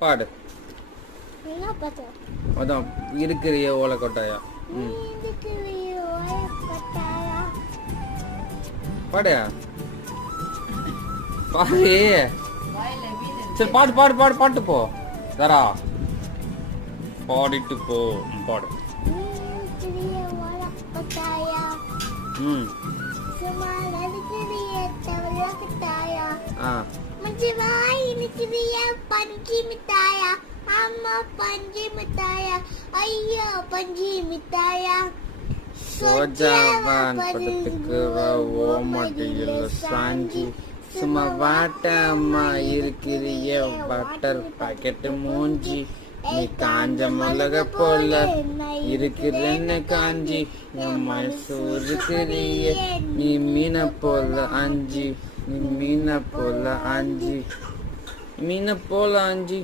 பாடு. என்ன பாட்டு? அதான் இருக்கிறிய ஓலை கொட்டாயா. பாடு பாடு. சரி பாட்டு பாடு பாடு பாட்டு போ தரா பாடிட்டு போ. பாடு. ம் ஆ பஞ்சி மிட்டாயா அம்மா பஞ்சி மிட்டாயா ஐயோ பஞ்சி மிட்டாயா சோஜாவான் பதத்துக்கு ஓமட்டியில் சாஞ்சி சும்மா வாட்டம்மா இருக்கிறிய பட்டர் பாக்கெட்டு மூஞ்சி நீ காஞ்ச மிளக போல இருக்கிறன்னு காஞ்சி மைசூர் இருக்கிறிய நீ மீன போல அஞ்சி நீ மீன போல அஞ்சி மீன போல அஞ்சி